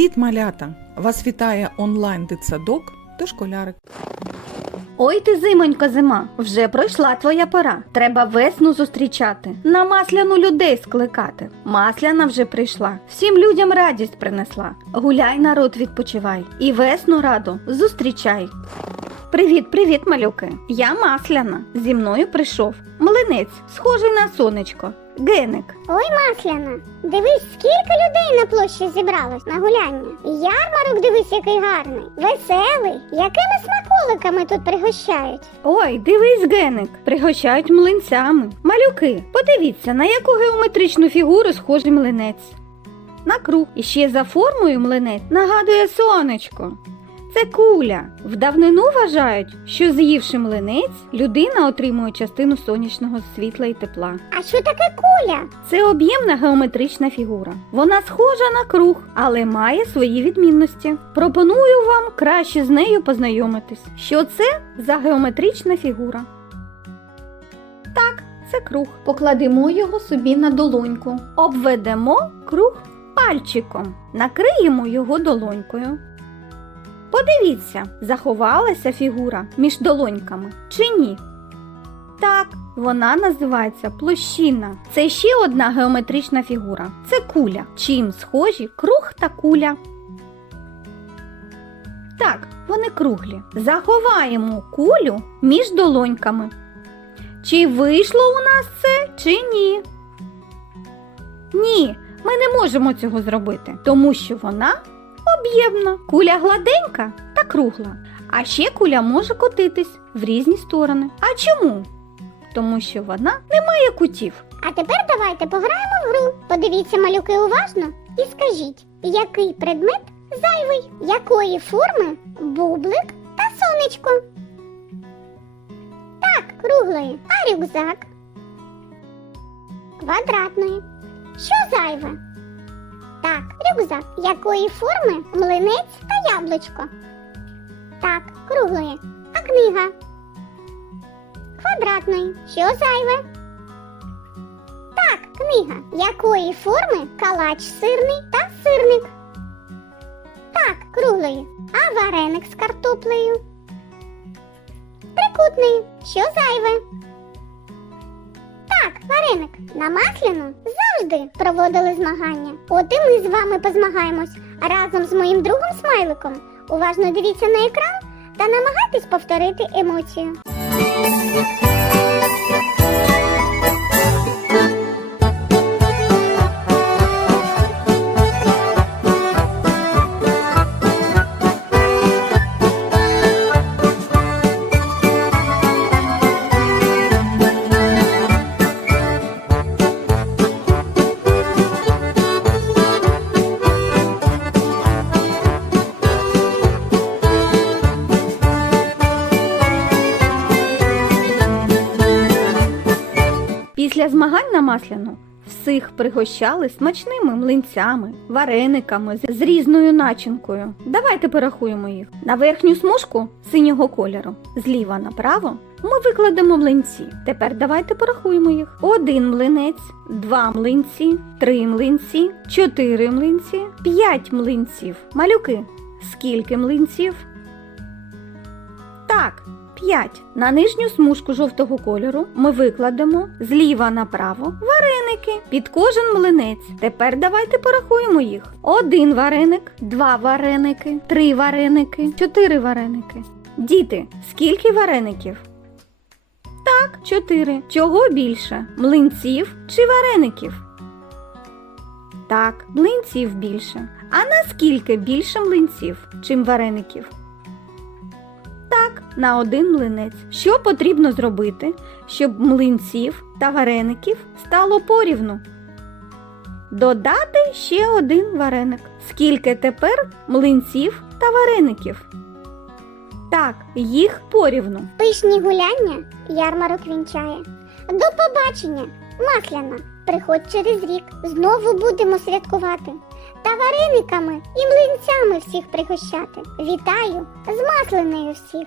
Привіт, малята! Вас вітає онлайн дитсадок та школярик. Ой ти, зимонько, зима, вже пройшла твоя пора. Треба весну зустрічати, на масляну людей скликати. Масляна вже прийшла, всім людям радість принесла. Гуляй, народ, відпочивай, і весну раду зустрічай. Привіт, привіт, малюки! Я масляна. Зі мною прийшов млинець, схожий на сонечко. Геник. Ой, Масляна, дивись, скільки людей на площі зібралось на гуляння. Ярмарок дивись, який гарний, веселий. Якими смаколиками тут пригощають? Ой, дивись, Геник, пригощають млинцями. Малюки, подивіться, на яку геометричну фігуру схожий млинець. На круг. І ще за формою млинець нагадує сонечко. Це куля. В давнину вважають, що з'ївши млинець, людина отримує частину сонячного світла і тепла. А що таке куля? Це об'ємна геометрична фігура. Вона схожа на круг, але має свої відмінності. Пропоную вам краще з нею познайомитись. Що це за геометрична фігура? Так, це круг. Покладемо його собі на долоньку. Обведемо круг пальчиком. Накриємо його долонькою. Подивіться, заховалася фігура між долоньками чи ні? Так, вона називається площина. Це ще одна геометрична фігура. Це куля. Чим схожі круг та куля. Так, вони круглі. Заховаємо кулю між долоньками. Чи вийшло у нас це, чи ні? Ні, ми не можемо цього зробити, тому що вона об'ємна. Куля гладенька та кругла. А ще куля може котитись в різні сторони. А чому? Тому що вона не має кутів. А тепер давайте пограємо в гру. Подивіться малюки уважно і скажіть, який предмет зайвий, якої форми бублик та сонечко. Так, круглої, а рюкзак. Квадратної. Що зайве? Так, рюкзак. Якої форми млинець та яблучко? Так, круглої. А книга? Квадратної. Що зайве? Так, книга. Якої форми калач сирний та сирник? Так, круглої. А вареник з картоплею? Трикутний. Що зайве? Вареник. На масляну завжди проводили змагання. От і ми з вами позмагаємось разом з моїм другом смайликом. Уважно дивіться на екран та намагайтесь повторити емоцію. Після змагань на масляну всіх пригощали смачними млинцями, варениками з- різною начинкою. Давайте порахуємо їх. На верхню смужку синього кольору, зліва направо, ми викладемо млинці. Тепер давайте порахуємо їх. Один млинець, два млинці, три млинці, чотири млинці, п'ять млинців. Малюки, скільки млинців? Так, 5. На нижню смужку жовтого кольору ми викладемо зліва направо вареники під кожен млинець. Тепер давайте порахуємо їх. Один вареник, два вареники, три вареники, чотири вареники. Діти, скільки вареників? Так, чотири. Чого більше? Млинців чи вареників? Так, млинців більше. А наскільки більше млинців, чим вареників? На один млинець. Що потрібно зробити, щоб млинців та вареників стало порівну? Додати ще один вареник. Скільки тепер млинців та вареників? Так, їх порівну. Пишні гуляння ярмарок вінчає. До побачення, масляна. Приходь через рік. Знову будемо святкувати. Та варениками і млинцями всіх пригощати. Вітаю з масленою всіх.